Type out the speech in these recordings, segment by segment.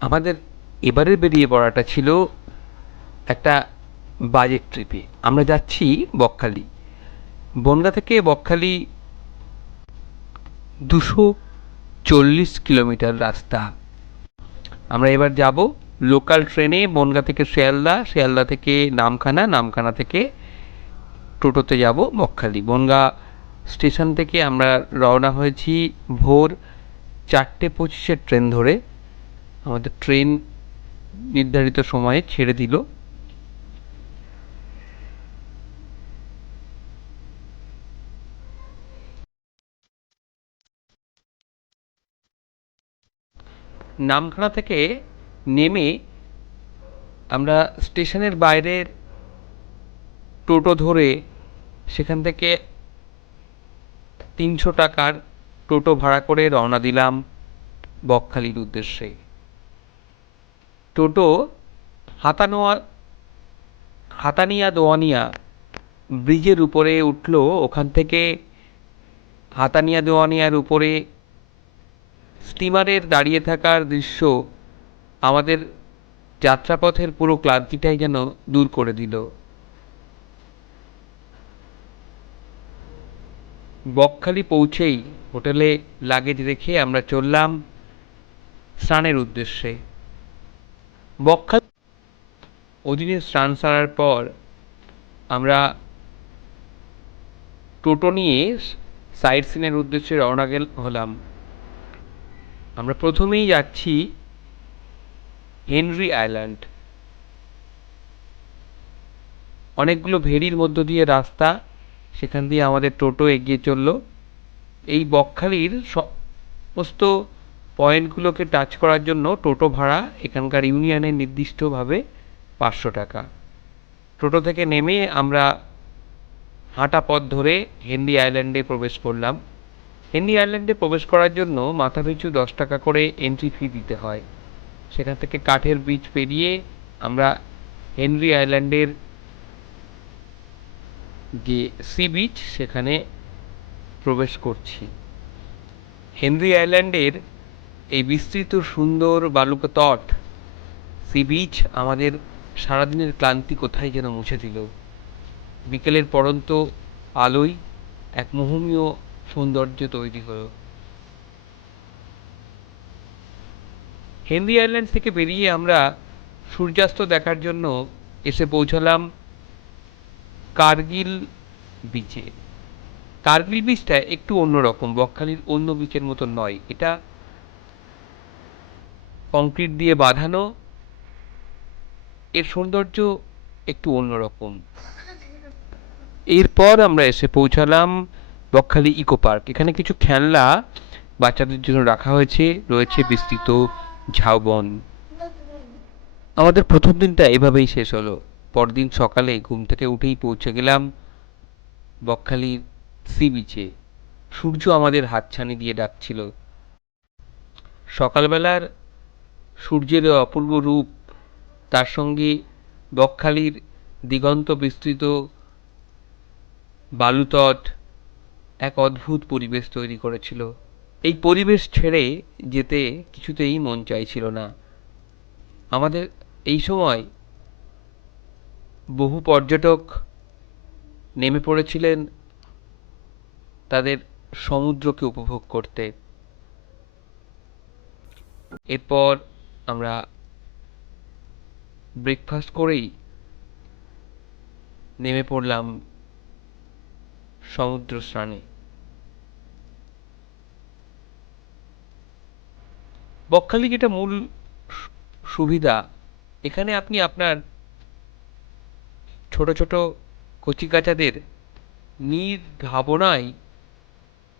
আমাদের এবারের বেরিয়ে পড়াটা ছিল একটা বাজেট ট্রিপে। আমরা যাচ্ছি বকখালি। বনগা থেকে বকখালি দুশো চল্লিশ কিলোমিটার রাস্তা। আমরা এবার যাব লোকাল ট্রেনে বনগা থেকে শিয়ালদা শিয়ালদা থেকে নামখানা নামখানা থেকে টোটোতে যাব বকখালি। বনগা স্টেশন থেকে আমরা রওনা হয়েছি ভোর চারটে পঁচিশের ট্রেন ধরে। আমাদের ট্রেন নির্ধারিত সময়ে ছেড়ে দিল। নামখানা থেকে নেমে আমরা স্টেশনের বাইরের টোটো ধরে সেখান থেকে তিনশো টাকার টোটো ভাড়া করে রওনা দিলাম বকখালির উদ্দেশ্যে। টোটো হাতানোয়া, হাতানিয়া দোয়ানিয়া ব্রিজের উপরে উঠল। ওখান থেকে হাতানিয়া দোয়ানিয়ার উপরে স্টিমারের দাঁড়িয়ে থাকার দৃশ্য আমাদের যাত্রাপথের পুরো ক্লান্তিটাই যেন দূর করে দিল। বকখালি পৌঁছেই হোটেলে লাগেজ রেখে আমরা চললাম স্নানের উদ্দেশ্যে। বকখালি অধীনে স্নান সারার পর আমরা টোটো নিয়ে সাইট সিনের উদ্দেশ্যে রওনা গেল, হলাম। আমরা প্রথমেই যাচ্ছি হেনরি আইল্যান্ড। অনেকগুলো ভেরির মধ্য দিয়ে রাস্তা, সেখান দিয়ে আমাদের টোটো এগিয়ে চলল। এই বকখালির সমস্ত পয়েন্টগুলোকে টাচ করার জন্য টোটো ভাড়া এখানকার ইউনিয়নের নির্দিষ্টভাবে পাঁচশো টাকা। টোটো থেকে নেমে আমরা হাঁটা পথ ধরে হেনরি আইল্যান্ডে প্রবেশ করলাম। হেনরি আইল্যান্ডে প্রবেশ করার জন্য মাথা পিছু দশ টাকা করে এন্ট্রি ফি দিতে হয়। সেখান থেকে কাঠের বীজ পেরিয়ে আমরা হেনরি আইল্যান্ডের যে সি বিচ, সেখানে প্রবেশ করছি। হেনরি আইল্যান্ডের এই বিস্তৃত, সুন্দর বালুকা তট সি বিচ আমাদের সারাদিনের ক্লান্তি কোথায় যেন মুছে দিল। বিকেলের পড়ন্ত আলোয় এক মোহনীয় সৌন্দর্য তৈরি হলো। হেনরি আইল্যান্ড থেকে বেরিয়ে আমরা সূর্যাস্ত দেখার জন্য এসে পৌঁছালাম কার্গিল বিচে কার্গিল বিচটা একটু অন্যরকম, বকখালির অন্য বিচের মতো নয়। এটা কংক্রিট দিয়ে বাঁধানো, এর সৌন্দর্য একটু অন্যরকম এরপর আমরা এসে পৌঁছালাম বকখালি ইকো পার্ক। এখানে কিছু খেলনা বাচ্চাদের জন্য রাখা হয়েছে। রয়েছে বিস্তৃত ঝাউবন। আমাদের প্রথম দিনটা এভাবেই শেষ হলো। পরদিন সকালে ঘুম থেকে উঠেই পৌঁছে গেলাম বকখালির সি বিচে। সূর্য আমাদের হাতছানি দিয়ে ডাকছিল। সকালবেলার সূর্যের অপূর্ব রূপ, তার সঙ্গে বকখালির দিগন্ত বিস্তৃত বালুতট এক অদ্ভুত পরিবেশ তৈরি করেছিল। এই পরিবেশ ছেড়ে যেতে কিছুতেই মন চাইছিল না। আমাদের এই সময় বহু পর্যটক নেমে পড়েছিলেন তাদের সমুদ্রকে উপভোগ করতে। এরপর আমরা ব্রেকফাস্ট করেই নেমে পড়লাম সমুদ্র স্নানে বকখালি যেটা মূল সুবিধা, এখানে আপনি আপনার ছোট ছোট কচিকাচাদের নির্ভাবনায়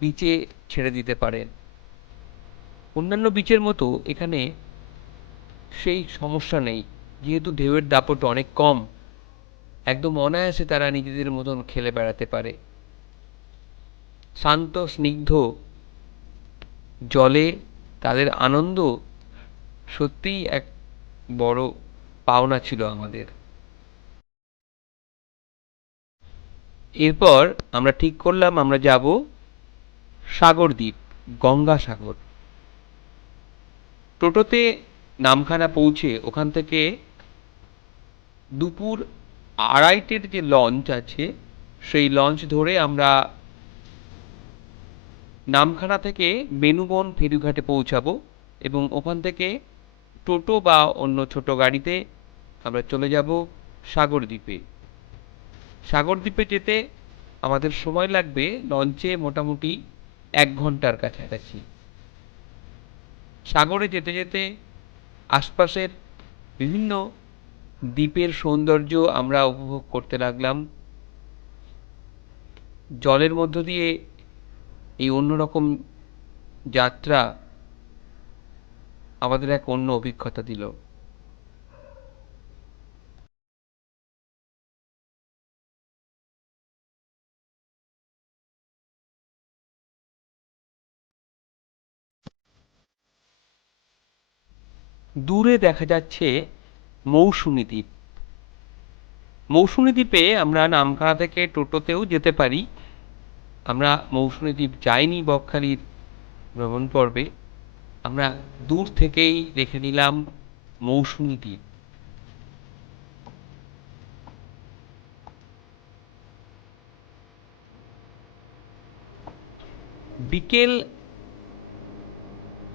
বিচে ছেড়ে দিতে পারেন। অন্যান্য বিচের মতো এখানে সেই সমস্যা নেই। যেহেতু ঢেউয়ের দাপট অনেক কম, একদম অনায়াসে তারা নিজেদের মতন খেলে বেড়াতে পারে। শান্ত, স্নিগ্ধ জলে তাদের আনন্দ সত্যিই এক বড় পাওনা ছিল আমাদের। এরপর আমরা ঠিক করলাম, আমরা যাব সাগরদ্বীপ, গঙ্গাসাগর। টোটোতে নামখানা পৌঁছে ওখান থেকে দুপুর আড়াইটের যে লঞ্চ আছে, সেই লঞ্চ ধরে আমরা নামখানা থেকে বেনুবন ফেরিঘাটে পৌঁছাবো এবং ওখান থেকে টোটো বা অন্য ছোট গাড়িতে আমরা চলে যাব সাগরদ্বীপে। সাগরদ্বীপে যেতে আমাদের সময় লাগবে লঞ্চে মোটামুটি এক ঘণ্টার কাছাকাছি। সাগরে যেতে যেতে আশপাশের বিভিন্ন দ্বীপের সৌন্দর্য আমরা উপভোগ করতে লাগলাম। জলের মধ্য দিয়ে এই অন্যরকম যাত্রা আমাদের এক অন্য অভিজ্ঞতা দিল। দূরে দেখা যাচ্ছে মৌসুমী দ্বীপ। মৌসুমী দ্বীপে আমরা নামখানা থেকে টোটোতেও যেতে পারি। আমরা মৌসুমী দ্বীপ যাইনি বকখালির ভ্রমণ পর্বে। আমরা দূর থেকেই দেখে নিলাম মৌসুমী দ্বীপ। বিকেল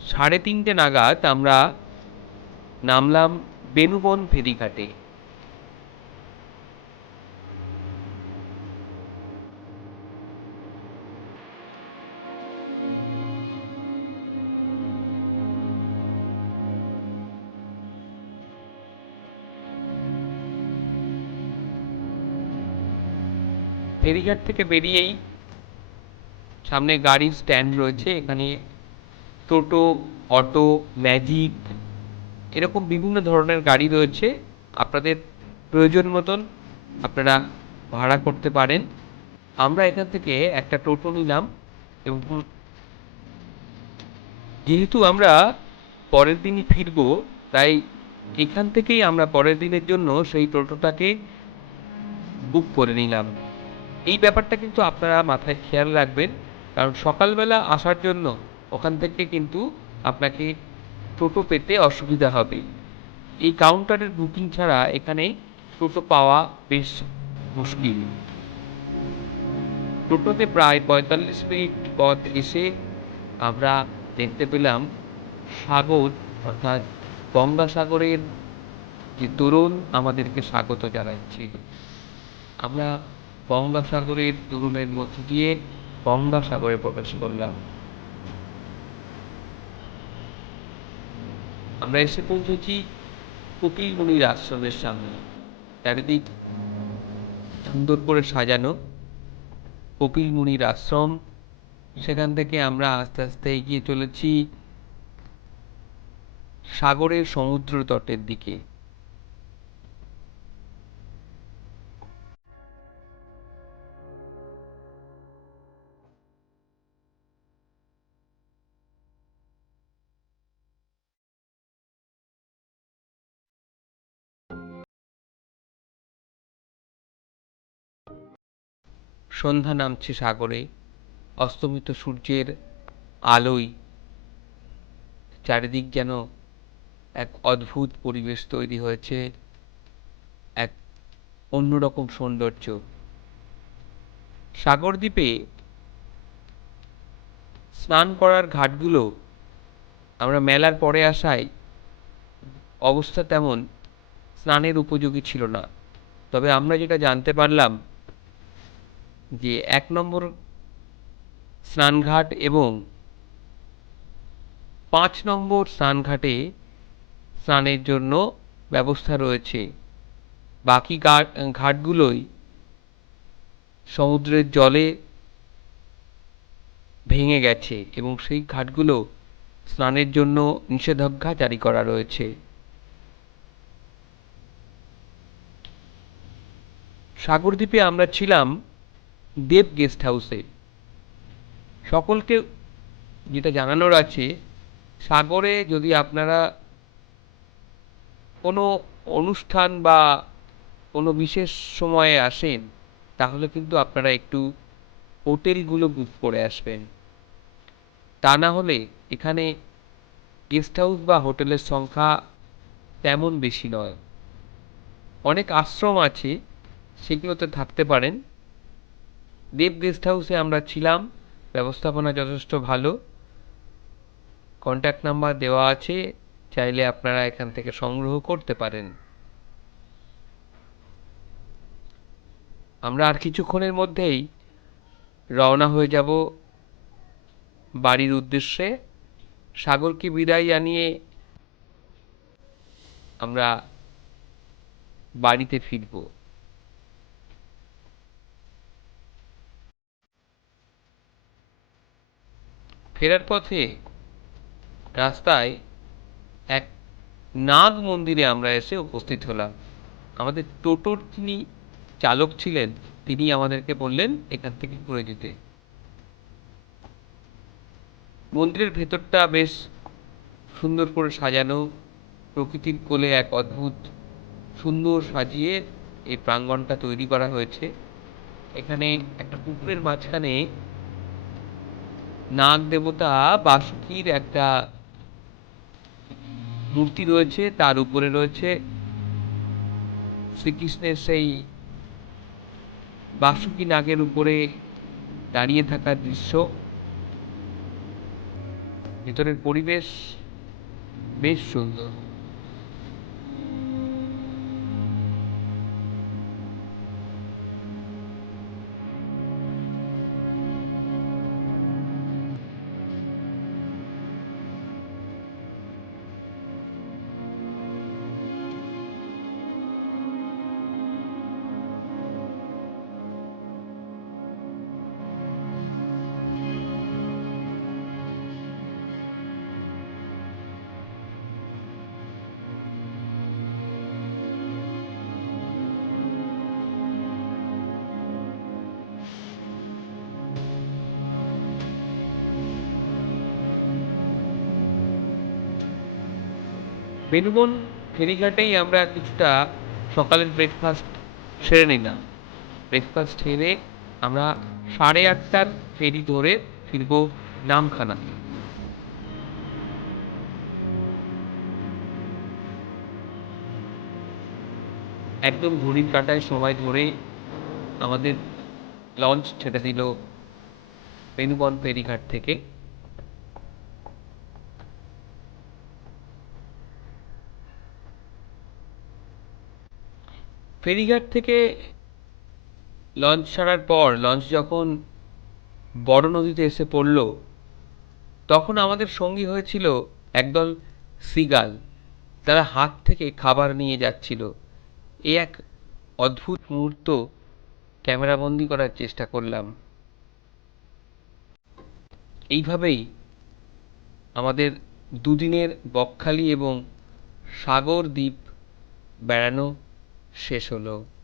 সাড়ে তিনটে নাগাদ আমরা নামলাম বেনুবন ফেরিঘাটে। ফেরিঘাট থেকে বেরিয়েই সামনে গাড়ির স্ট্যান্ড রয়েছে এখানে টোটো অটো ম্যাজিক এরকম বিভিন্ন ধরনের গাড়ি রয়েছে। আপনাদের প্রয়োজন মতন আপনারা ভাড়া করতে পারেন। আমরা এখান থেকে একটা টোটো নিলাম এবং যেহেতু আমরা পরের দিনই ফিরবো, তাই এখান থেকেই আমরা পরের দিনের জন্য সেই টোটোটাকে বুক করে নিলাম। এই ব্যাপারটা কিন্তু আপনারা মাথায় খেয়াল রাখবেন, কারণ সকালবেলা আসার জন্য ওখান থেকে কিন্তু আপনাকে টোটো পেতে অসুবিধা হবে। এই কাউন্টারের বুকিং ছাড়া এখানে টোটো পাওয়া বেশ মুশকিল। টোটোতে প্রায় পঁয়তাল্লিশ মিনিট পথ এসে আমরা দেখতে পেলাম সাগর, অর্থাৎ গঙ্গাসাগরের যে তরুণ আমাদেরকে স্বাগত জানাচ্ছে। আমরা গঙ্গাসাগরের তরুণের মধ্য দিয়ে গঙ্গাসাগরে প্রবেশ করলাম। আমরা এসে পৌঁছেছি কপিল মুনির আশ্রমের সামনে। চারিদিক সুন্দর করে সাজানো কপিল মুনির আশ্রম। সেখান থেকে আমরা আস্তে আস্তে এগিয়ে চলেছি সাগরের সমুদ্র তটের দিকে। সন্ধ্যা নামছে সাগরে, অস্তমিত সূর্যের আলোয়। চারিদিক যেন এক অদ্ভুত পরিবেশ তৈরি হয়েছে, এক অন্যরকম সৌন্দর্য। সাগরদ্বীপে স্নান করার ঘাটগুলো আমরা মেলার পরে আসায় অবস্থা তেমন স্নানের উপযোগী ছিল না। তবে আমরা যেটা জানতে পারলাম যে এক নম্বর স্নানঘাট এবং পাঁচ নম্বর স্নানঘাটে স্নানের জন্য ব্যবস্থা রয়েছে। বাকি ঘাট ঘাটগুলোই সমুদ্রের জলে ভেঙে গেছে এবং সেই ঘাটগুলো স্নানের জন্য নিষেধাজ্ঞা জারি করা রয়েছে। সাগরদ্বীপে আমরা ছিলাম দেব গেস্ট হাউসে। সকলকে যেটা জানানোর আছে, সাগরে যদি আপনারা কোনো অনুষ্ঠান বা কোনো বিশেষ সময়ে আসেন, তাহলে কিন্তু আপনারা একটু হোটেলগুলো বুক করে আসবেন। তা না হলে এখানে গেস্ট হাউস বা হোটেলের সংখ্যা তেমন বেশি নয়। অনেক আশ্রম আছে, সেগুলোতে থাকতে পারেন। দেব গেস্ট হাউসে আমরা ছিলাম। ব্যবস্থাপনা যথেষ্ট ভালো। কন্ট্যাক্ট নাম্বার দেওয়া আছে। চাইলে আপনারা এখান থেকে সংগ্রহ করতে পারেন। আমরা আর কিছুক্ষণের মধ্যেই রওনা হয়ে যাব বাড়ির উদ্দেশ্যে। সাগরকে বিদায় জানিয়ে আমরা বাড়িতে ফিরব। ফেরার পথে রাস্তায় এক নাগ মন্দিরে আমরা এসে উপস্থিত হলাম। আমাদের টোটোর যিনি চালক ছিলেন, তিনি আমাদেরকে বললেন, এখান থেকে ঘুরে যেতে। মন্দিরের ভেতরটা বেশ সুন্দর করে সাজানো, প্রকৃতির কোলে এক অদ্ভুত সুন্দর সাজিয়ে এই প্রাঙ্গণটা তৈরি করা হয়েছে। এখানে একটা পুকুরের মাঝখানে নাগ দেবতা বাসুকির একটা মূর্তি রয়েছে, তার উপরে রয়েছে শ্রীকৃষ্ণের সেই বাসুকি নাগের উপরে দাঁড়িয়ে থাকার দৃশ্য। ভেতরের পরিবেশ বেশ সুন্দর। বেনুবন, ফেরিঘাটেই আমরা কিছুটা সকালের ব্রেকফাস্ট সেরে নিলাম। ব্রেকফাস্ট সেরে আমরা সাড়ে আটটার ফেরি ধরে ফিরব নামখানা। একদম ঘড়ির কাঁটায় সময় ধরে আমাদের লঞ্চ ছেড়ে দিল বেনুবন ফেরিঘাট থেকে। ফেরিঘাট থেকে লঞ্চ ছাড়ার পর লঞ্চ যখন বড় নদীতে এসে পড়ল, তখন আমাদের সঙ্গী হয়েছিল একদল সিগাল। তারা হাত থেকে খাবার নিয়ে যাচ্ছিল। এ এক অদ্ভুত মুহূর্ত ক্যামেরাবন্দি করার চেষ্টা করলাম। এইভাবেই আমাদের দুদিনের বকখালি এবং সাগর দ্বীপ বেড়ানো শেষ হলো।